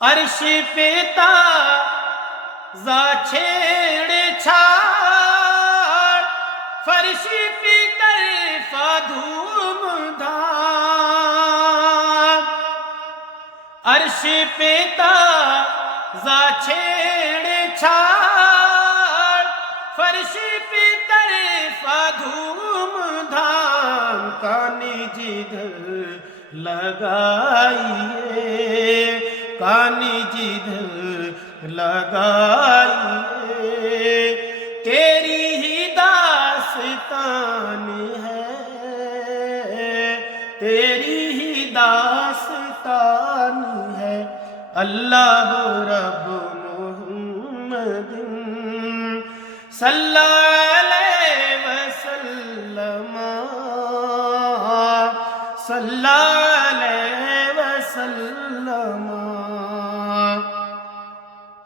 عرش پہ تازہ چھیڑ چھاڑ، فرش پہ طرفہ دھوم دھام، عرش پہ تازہ چھیڑ چھاڑ، فرش پہ طرفہ دھوم دھام، کانے جدھر لگائیے، کانے جدھر لگائیے، تیری ہی داستان ہے، تیری ہی داستان ہے۔ اللہ رب محمد صلی علیہ وسلم، صلی علیہ وسلم۔